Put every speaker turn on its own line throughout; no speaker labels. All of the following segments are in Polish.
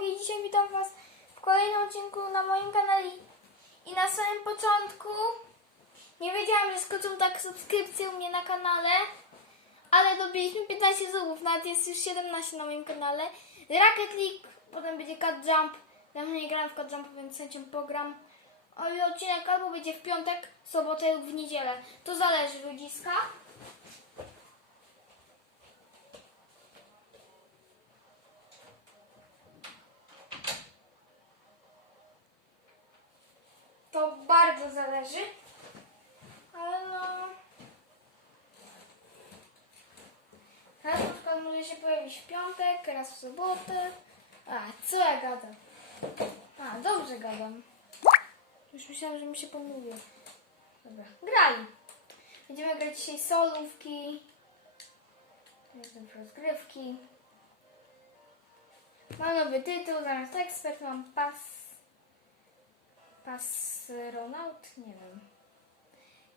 Bogi. Dzisiaj witam Was w kolejnym odcinku na moim kanale. I na samym początku nie wiedziałam, że skoczą tak subskrypcje u mnie na kanale, ale dobiliśmy 15 subów, nawet jest już 17 na moim kanale. Rocket League, potem będzie Cut Jump. Ja nie grałem w Cut Jump, więc chęcią pogram. O i odcinek albo będzie w piątek, sobotę lub w niedzielę. To zależy ludziska. To bardzo zależy. Ale no. Raz na przykład może się pojawić w piątek, raz w sobotę. A, co ja gadam? A, dobrze gadam. Już myślałam, że mi się pomówił. Dobra, grali. Będziemy grać dzisiaj solówki. Rozgrywki. Mam nowy tytuł, zamiast ekspert mam pas. Pasronaut? Nie wiem.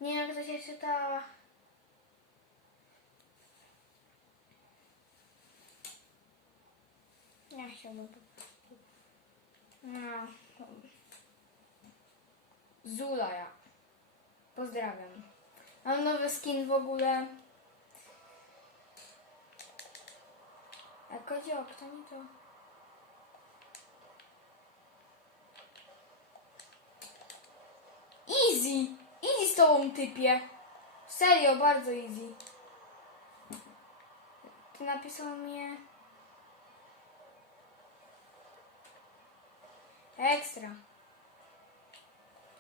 Nie wiem, jak to się czyta. Ja chciałbym po prostu. No. Zula ja. Pozdrawiam. Mam nowy skin w ogóle. Jak chodzi o kto nie to... Easy! Easy z tobą typie. Serio, bardzo easy. Ty napisał mnie... Ekstra.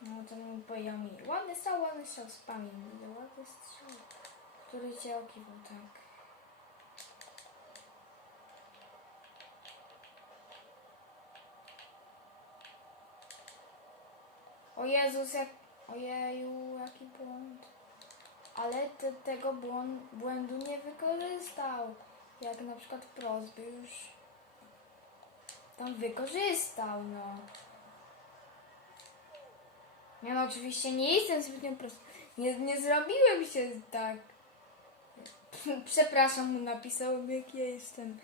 No to mi powiedział mi. Ładny strzał, ładny strzał z pamięci. Ładny strzał. Który cię okiwał, tak. O Jezus, jak... Ojeju, jaki błąd. Ale te, tego błąd, błędu nie wykorzystał. Jak na przykład Pros by już tam wykorzystał, no. Ja no oczywiście nie jestem zbytnio prosty. Nie, nie zrobiłem się tak. Przepraszam, napisałem jak ja jestem.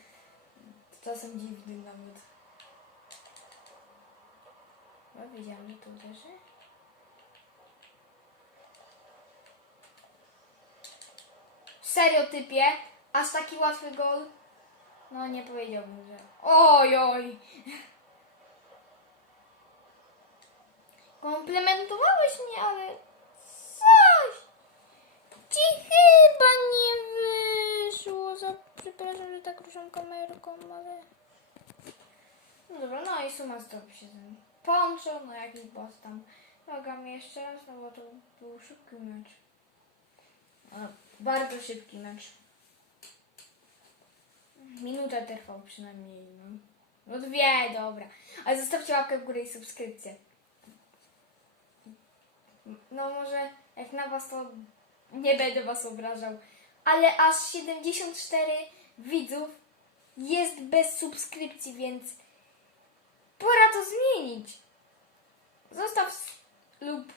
Czasem dziwny nawet. Ja wiedziałam, że to uderzy. Serio typie? Aż taki łatwy gol? No nie powiedziałbym, że... Oj, oj! Komplementowałeś mnie, ale coś ci chyba nie wyszło. Za, przepraszam, że tak ruszam kamerką, ale... No dobra, no i suma stop się z Poncho, no jakiś boss tam. Nogam jeszcze raz, no bo to był szybki mecz. No, bardzo szybki mecz. Minutę trwał przynajmniej, no. No dwie, dobra. Ale zostawcie łapkę w górę i subskrypcję. No może jak na was to nie będę was obrażał. Ale aż 74 widzów jest bez subskrypcji, więc pora to zmienić. Zostaw lub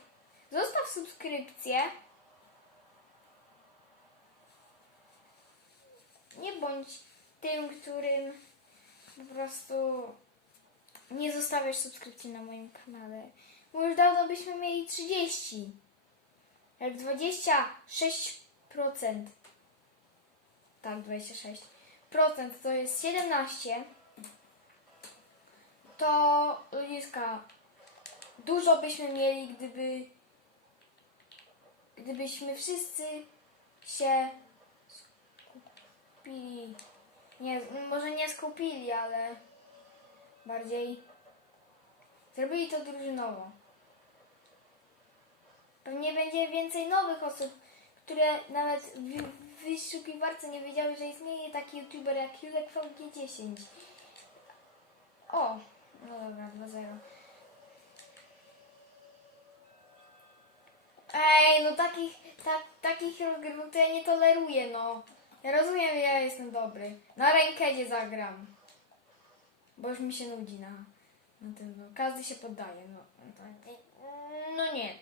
zostaw subskrypcję. Nie bądź tym, którym po prostu nie zostawiasz subskrypcji na moim kanale. Bo już dawno byśmy mieli 30. Jak 26%. Tak, 26%. To jest 17. To ludziska dużo byśmy mieli, gdyby gdybyśmy wszyscy się skupili. Nie, może nie skupili, ale bardziej zrobili to drużynowo. Pewnie będzie więcej nowych osób, które nawet w wyszukiwarce nie wiedziały, że istnieje taki youtuber jak Julek VG10. O, no dobra, 2-0. Ej, no takich, tak, takich rozgrywek to ja nie toleruję, no. Ja rozumiem, ja jestem dobry. Na rękedzie zagram. Bo już mi się nudzi na, na tym, no. Każdy się poddaje, no. No tak. No nie.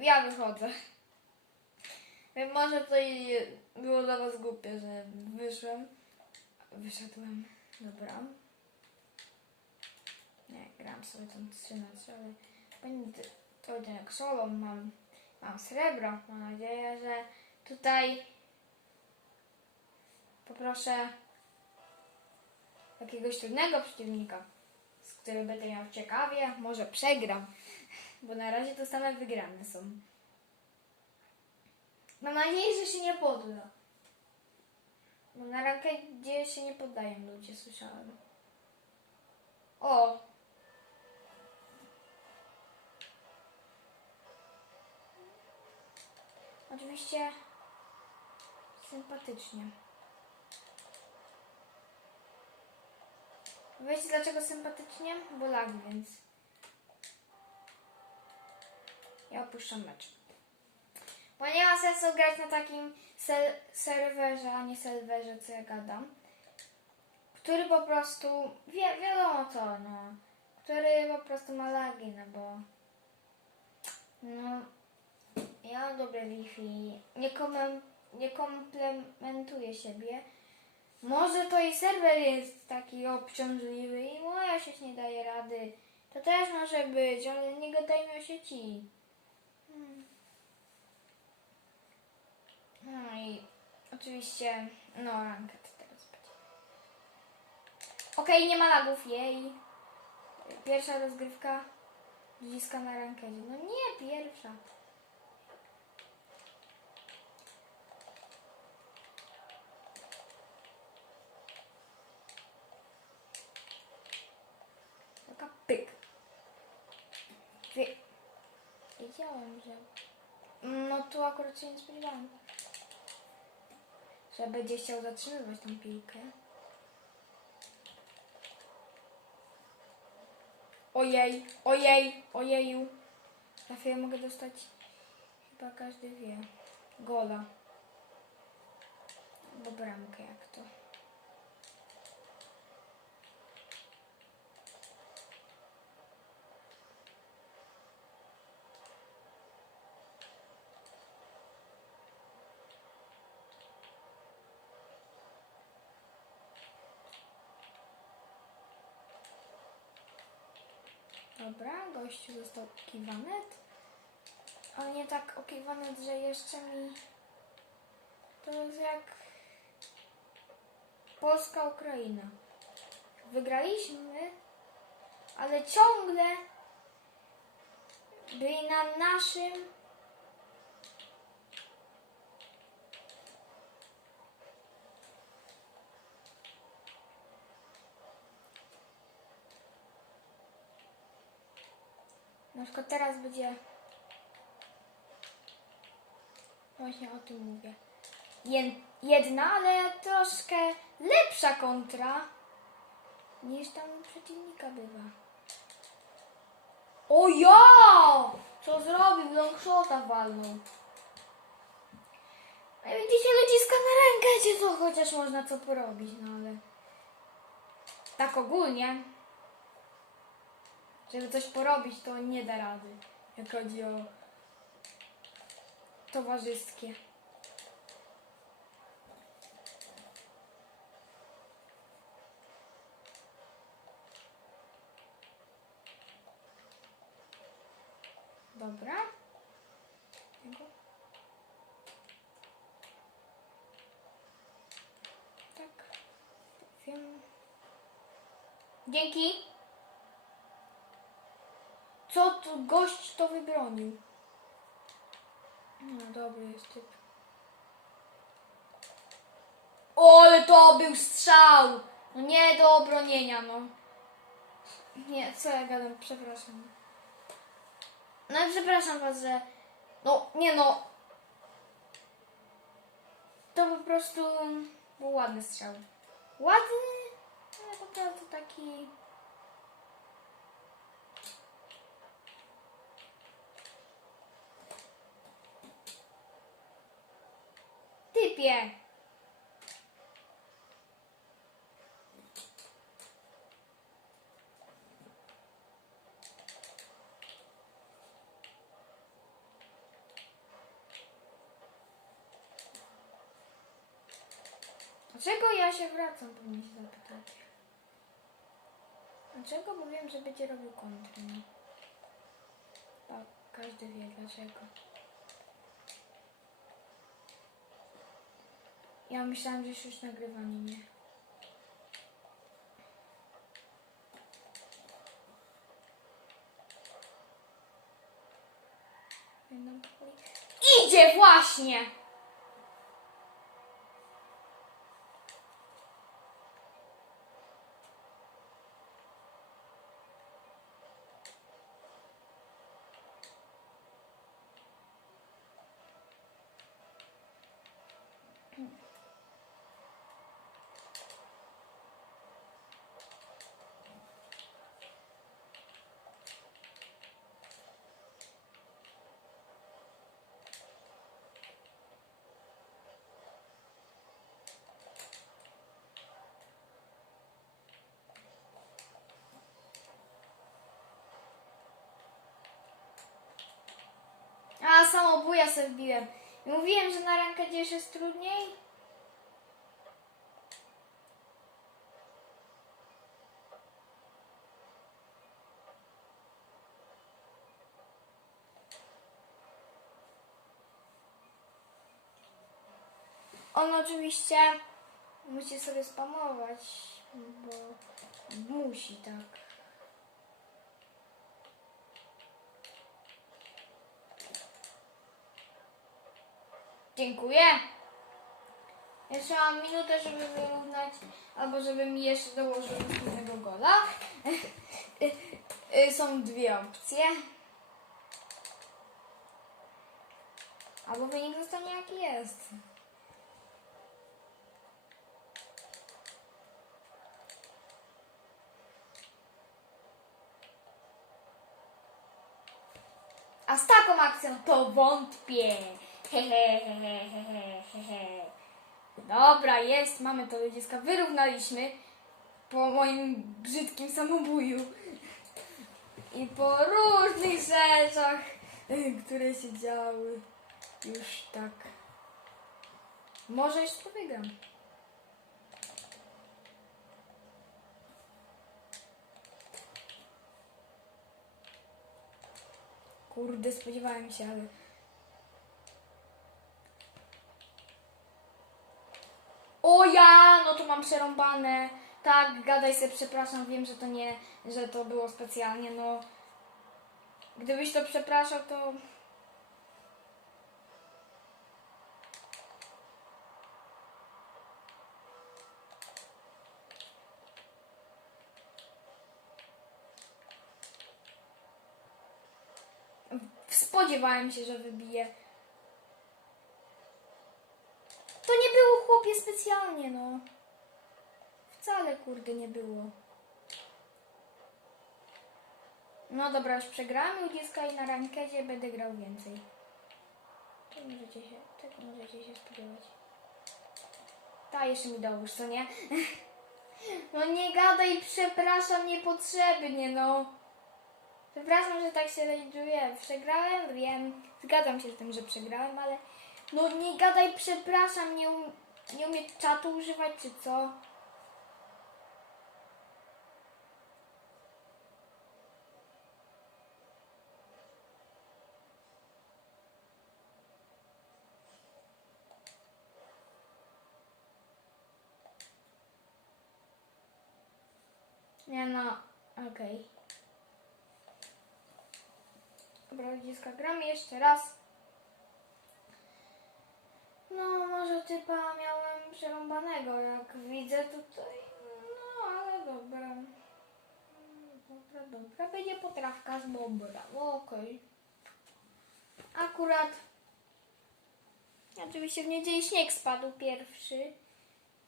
Ja wychodzę. Wiem, Może to i było dla was głupie, że wyszłem. Wyszedłem. Dobra. Nie, gram sobie tam 3 na 3, ale będę to jak solo mam, mam srebro. Mam nadzieję, że tutaj poproszę jakiegoś trudnego przeciwnika, z którym będę miał ciekawie. Może przegram, bo na razie to same wygrane są. Mam nadzieję, że się nie podda. Bo na rankedzie się nie poddają ludzie, słyszałem. O! Oczywiście sympatycznie. Wiecie dlaczego sympatycznie? Bo lag, więc ja opuszczam mecz. Bo nie ma sensu grać na takim serwerze, a nie serwerze, co ja gadam. Który po prostu, wie, wiadomo co, no. Który po prostu ma lagi, no bo... No, ja dobre Wi-Fi, nie, komem, nie komplementuję siebie. Może to i serwer jest taki obciążliwy i moja sieć nie daje rady. To też może być, ale nie gadajmy o sieci. Hmm. No i oczywiście, no ranket teraz będzie. Okej, nie ma lagów, jej. Pierwsza rozgrywka dziska na rankedzie. No nie, pierwsza. Wiedziałem, że... No tu akurat się nie spodziewałam. Że będzie chciał zatrzymywać tą piłkę. Ojej, ojej, ojeju. Chwilę mogę dostać, chyba każdy wie, gola. Bo bramkę jak to. Dobra, gościu został kiwanet. Ale nie tak okiwanet, że jeszcze mi... To jest jak... Polska-Ukraina. Wygraliśmy, ale ciągle byli na naszym... Na przykład teraz będzie. Właśnie o tym mówię. Jed- Jedna, ale troszkę lepsza kontra niż tam przeciwnika bywa. O ja! Co zrobił? Longshota walnął. A widzicie ludziska na rękę, to chociaż można co porobić, no ale... Tak ogólnie, żeby coś porobić, to nie da rady. Jak chodzi o towarzyskie. Dobra. Tak. Dzięki. Tu gość to wybronił? No dobry jest typ. O, ale to był strzał! No nie do obronienia, no. Nie, co ja gadam, przepraszam. No i przepraszam was, że... No, nie no. To po prostu był ładny strzał. Ładny, ale po prostu taki... Typie. Dlaczego ja się wracam, powinien się zapytać. Dlaczego? Bo że będzie robił kontry. każdy wie dlaczego. Ja myślałam, że już nagrywanie, nie? Idzie właśnie! A, samobuja sobie wbiłem. Mówiłem, że na rękę gdzieś jest trudniej. On oczywiście musi sobie spamować, bo musi tak. Dziękuję. Jeszcze mam minutę, żeby wyrównać, albo żeby mi jeszcze dołożył następnego gola. Y, Są dwie opcje. Albo wynik zostanie jaki jest. A z taką akcją to wątpię. Dobra, jest, mamy to ludziska. Wyrównaliśmy po moim brzydkim samobuju. I po różnych rzeczach, które się działy. Już tak. Może jeszcze wygram. Kurde, spodziewałem się, ale... O ja, no to mam przerąbane. Tak, gadaj se, przepraszam, wiem, że to nie, że to było specjalnie, no. Gdybyś to przepraszał, to... Spodziewałem się, że wybije. To nie było chłopie specjalnie, no. Wcale kurde nie było. No dobra, już przegrałem ludziska i na rankedzie będę grał więcej. To możecie się, tego możecie się spodziewać. Ta jeszcze mi dołóż, co nie? No nie gadaj, przepraszam niepotrzebnie, no. Przepraszam, że tak się rajdżuję. Przegrałem, wiem. Zgadzam się z tym, że przegrałem, ale no nie gadaj, przepraszam, nie, um, nie umie czatu używać, czy co? Nie no, okej. Dobra, ludziska, gramy jeszcze raz. No, może typa miałem przerąbanego, jak widzę tutaj. No, ale dobra. Dobra, dobra. Będzie potrawka z bobra. Okej. Akurat. Oczywiście w niedzielę śnieg spadł pierwszy.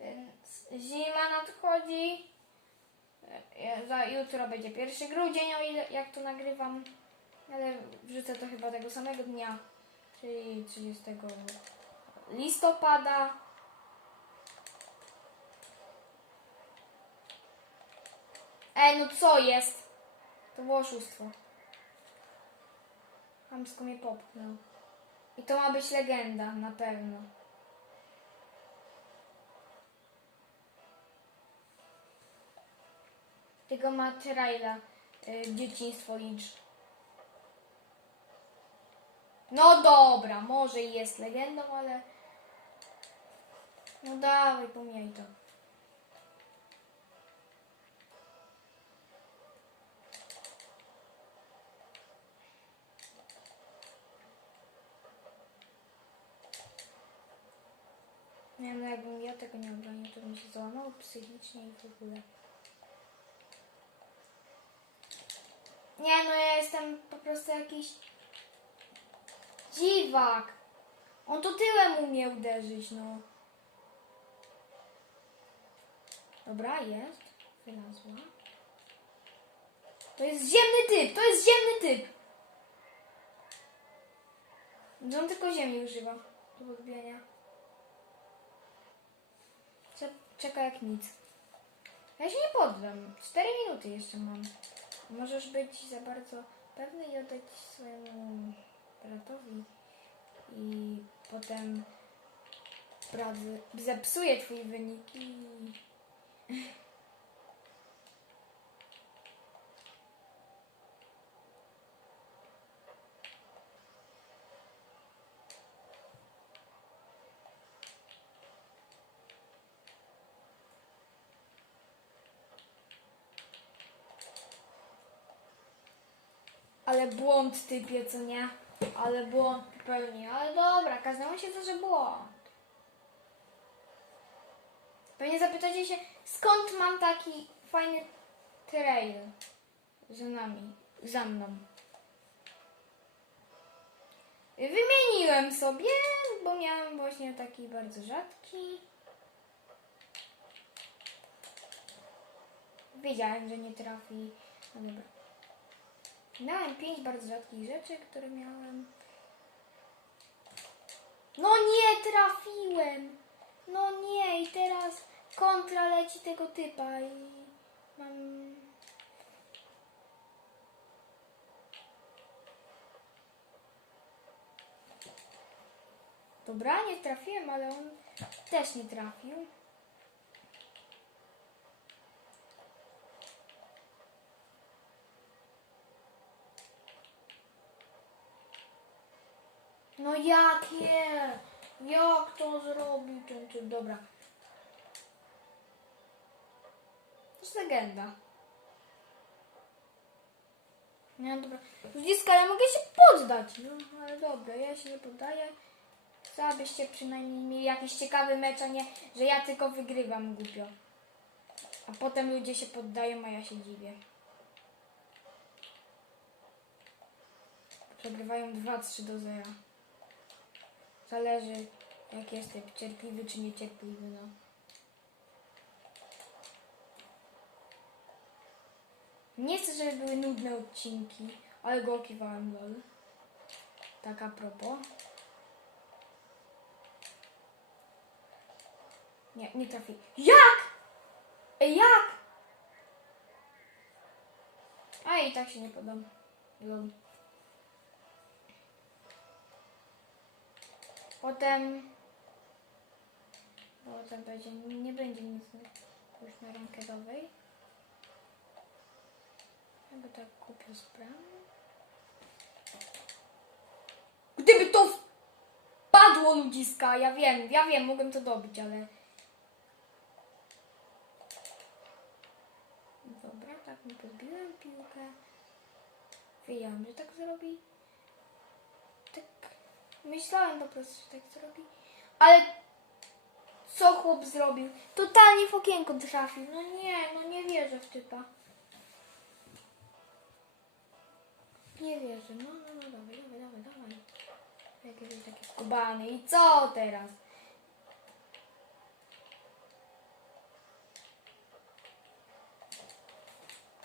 Więc zima nadchodzi. Za jutro będzie pierwszy grudzień, o ile jak to nagrywam. Ale wrzucę to chyba tego samego dnia, czyli 30 listopada. Ej, no co jest? To było oszustwo. Hamsko mnie popchnął. I to ma być legenda, na pewno. tego materiala y, dzieciństwo licz. No dobra, może jest legendą, ale... No dawaj, pomijaj to. Nie no, jakbym ja tego nie obronił, to bym się załamał psychicznie i w ogóle. Nie no, ja jestem po prostu jakiś dziwak. On to tyłem umie uderzyć, no. Dobra, jest. Wylazła. To jest ziemny typ, to jest ziemny typ. On tylko ziemi używa do podbijania. Czeka jak nic. Ja się nie poddam. 4 minuty jeszcze mam. Możesz być za bardzo pewny i oddać swojemu bratowi. I potem brat zepsuje twój wynik i... Ale błąd typie, co nie? Ale błąd popełni. Ale dobra, każdemu się to, że błąd. Pewnie zapytacie się, skąd mam taki fajny trail za nami, za mną. Wymieniłem sobie, bo miałem właśnie taki bardzo rzadki. Wiedziałem, że nie trafi. No dobra. Miałem pięć bardzo rzadkich rzeczy, które miałem. No nie trafiłem! No nie, i teraz kontra leci tego typa i mam. Dobra, nie trafiłem, ale on też nie trafił. No jakie? Jak to zrobił ten typ? Dobra. To jest legenda. No dobra. Ludziska, ale mogę się poddać. No ale dobra, ja się nie poddaję. Chcę, abyście przynajmniej mieli jakiś ciekawy mecz, a nie, że ja tylko wygrywam głupio. A potem ludzie się poddają, a ja się dziwię. Przegrywają 2-3 do 0. Zależy, jak jesteś cierpliwy czy niecierpliwy, no. Nie chcę, żeby były nudne odcinki, ale go okiwałem, lol. Tak a propos. Nie, nie trafi. Jak? Jak? A i tak się nie podam. Lol. Potem... Potem będzie, nie będzie nic już na rankedowej. Ja by tak kupił sprawę. Gdyby to wpadło ludziska, ja wiem, ja wiem, mogłem to dobić, ale... Dobra, tak mi podbiłem piłkę. Wiedziałem, że tak zrobi. Myślałem po prostu, że tak zrobi. Ale co chłop zrobił? Totalnie w okienko trafił. No nie, no nie wierzę w typa. Nie wierzę. No, no, no, dawaj, dawaj, dawaj, dawaj. Jakiś taki skubany. I co teraz?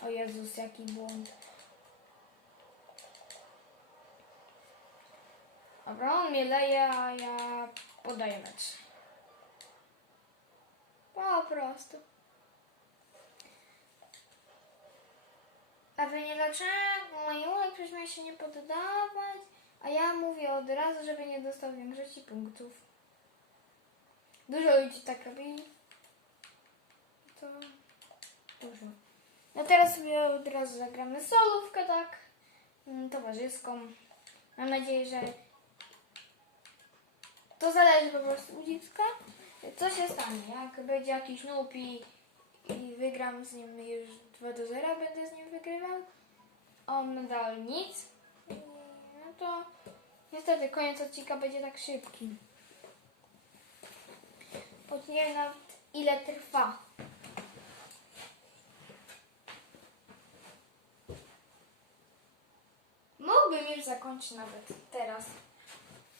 O Jezus, jaki błąd. Dobra, on mnie leje, a ja podaję mecz. Po prostu. A wy nie dlaczego? Mój ulek przecież miał się nie poddawać. A ja mówię od razu, żeby nie dostał większości punktów. Dużo ludzi tak robi. To dużo. No teraz sobie od razu zagramy solówkę, tak? Mm, Towarzyską. Mam nadzieję, że to zależy po prostu u dziecka. Co się stanie? Jak będzie jakiś noob i, i wygram z nim już 2 do 0, będę z nim wygrywał. On nadal nic. No to niestety koniec odcinka będzie tak szybki. Choć nie wiem nawet ile trwa. Mógłbym już zakończyć nawet teraz.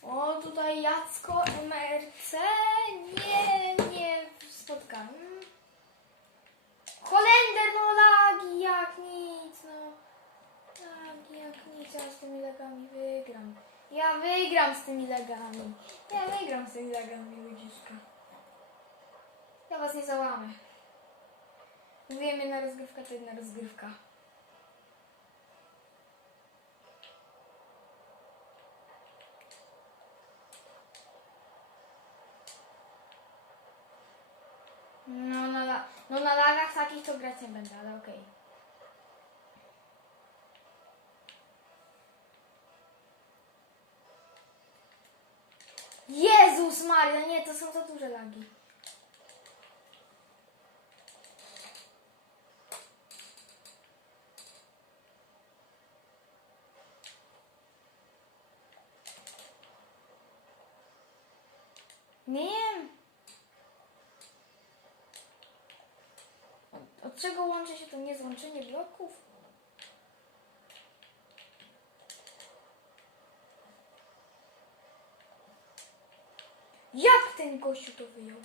O, tutaj Jacko MRC. Nie, nie spotkam. Holender, no lagi jak nic, no. Lagi jak nic, ja z tymi lagami wygram. Ja wygram z tymi lagami. Ja wygram z tymi lagami, ludziska. Ja was nie załamę. Mówiłem jedna rozgrywka, to jedna rozgrywka. No na, no na lagach takich to grać nie będę, ale okej. Jezus Maria, nie, to są za duże lagi. Nie wiem. Od, od czego łączy się to niezłączenie bloków? Jak ten gościu to wyjął?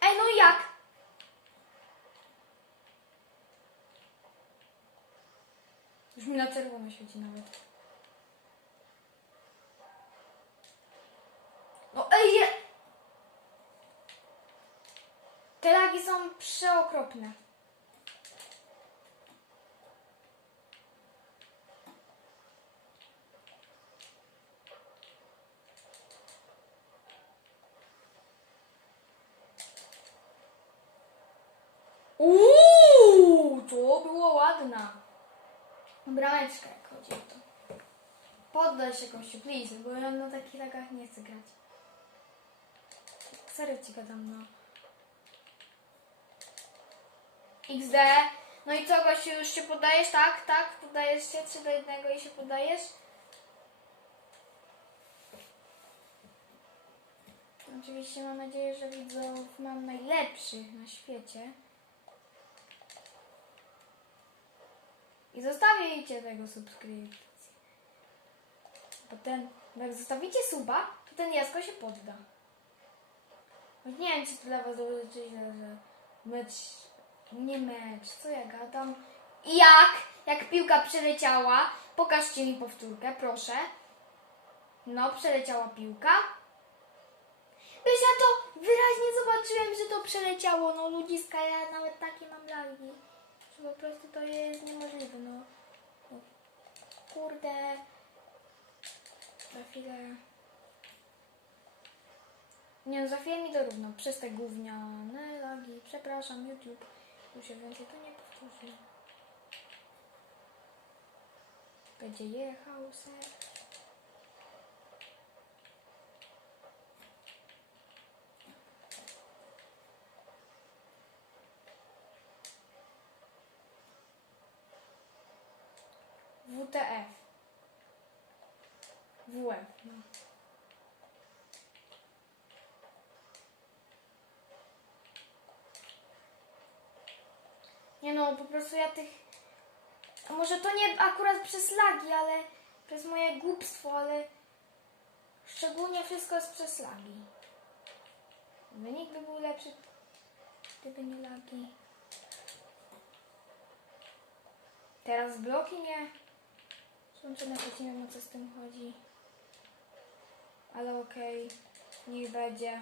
Ej, no jak? Już mi na czerwono świeci nawet. No ej, je... Te lagi są przeokropne. Uuu, to było ładna. Brameczka jak chodzi o to. Poddaj się kościół, please, bo ja na takich lagach nie chcę grać. Serio ci gadam, no. XD. No i co, gościu, już się podajesz? Tak, tak, podajesz się 3 do 1 i się podajesz? Oczywiście mam nadzieję, że widzów mam najlepszych na świecie. I zostawiajcie tego subskrypcji. Bo ten, jak zostawicie suba, to ten Jasko się podda. Nie wiem, czy to dla was dobre, czy źle, że mecz, nie mecz, co ja gadam. Jak? Jak piłka przeleciała, pokażcie mi powtórkę, proszę. No, przeleciała piłka. Wiesz, ja to wyraźnie zobaczyłem, że to przeleciało. No, ludziska, ja nawet takie mam lagi. Że po prostu to jest niemożliwe, no. no kurde. Za chwilę... Nie no, za chwilę mi to równo. Przez te gówniane lagi. Przepraszam, YouTube. Już się więcej to nie powtórzy. Będzie jechał ser. WTF. WF. No. Po prostu ja tych... Może to nie akurat przez lagi, ale przez moje głupstwo, ale szczególnie wszystko jest przez lagi. Wynik by był lepszy, gdyby nie lagi. Teraz bloki nie. Złączone choć nie wiem o co z tym chodzi. Ale okej, niech będzie.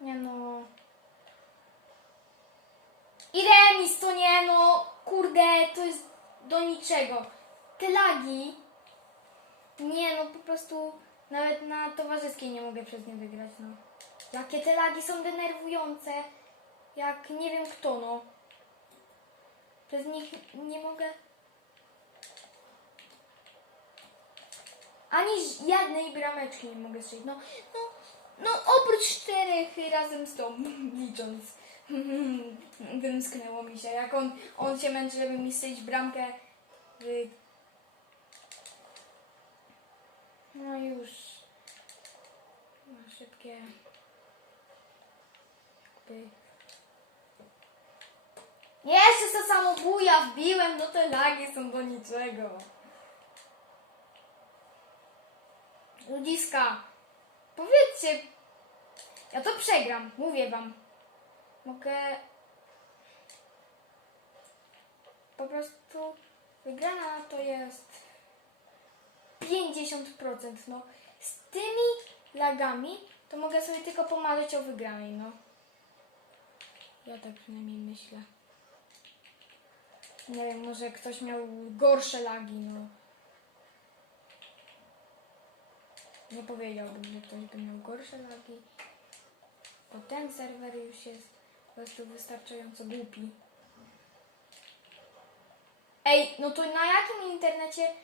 Nie no. I remis to nie no. Kurde, to jest do niczego. Te lagi. Nie no, po prostu nawet na towarzyskiej nie mogę przez nie wygrać, no. Jakie te lagi są denerwujące. Jak nie wiem kto, no. Przez nich nie mogę. Ani jednej brameczki nie mogę strzelić. No, no, no oprócz czterech razem z tą, licząc. Wymsknęło mi się. Jak on, on się męczy, żeby mi strzelić bramkę w... No już. No, szybkie. Jakby... Jeszcze to samo buja wbiłem, no te lagi są do niczego. Ludziska, powiedzcie, ja to przegram, mówię wam. Mogę po prostu wygrana to jest 50%. No, z tymi lagami to mogę sobie tylko pomarzyć o wygranej, no. Ja tak przynajmniej myślę. Nie wiem, może ktoś miał gorsze lagi, no. Nie powiedziałbym, że ktoś by miał gorsze lagi. Bo ten serwer już jest po prostu wystarczająco głupi. Ej, no to na jakim internecie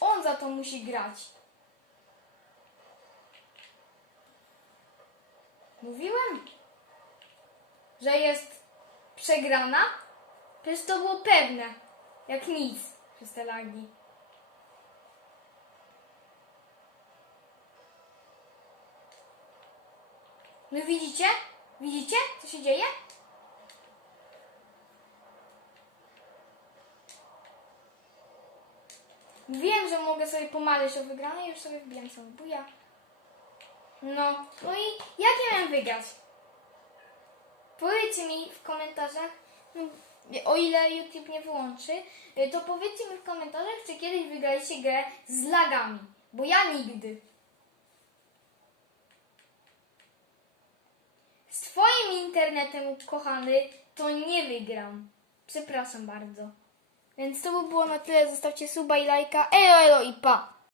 on za to musi grać? Mówiłem, że jest przegrana? Przecież to było pewne, jak nic przez te lagi. No widzicie? Widzicie, co się dzieje? Wiem, że mogę sobie pomarzyć o wygranej, już sobie wbijam sobie buja. No, no i jak ja miałem wygrać? Powiedzcie mi w komentarzach, no, o ile YouTube nie wyłączy, to powiedzcie mi w komentarzach, czy kiedyś wygraliście grę z lagami, bo ja nigdy. Z twoim internetem, kochany, to nie wygram. Przepraszam bardzo. Więc to by było na tyle. Zostawcie suba i lajka. Elo, elo i pa!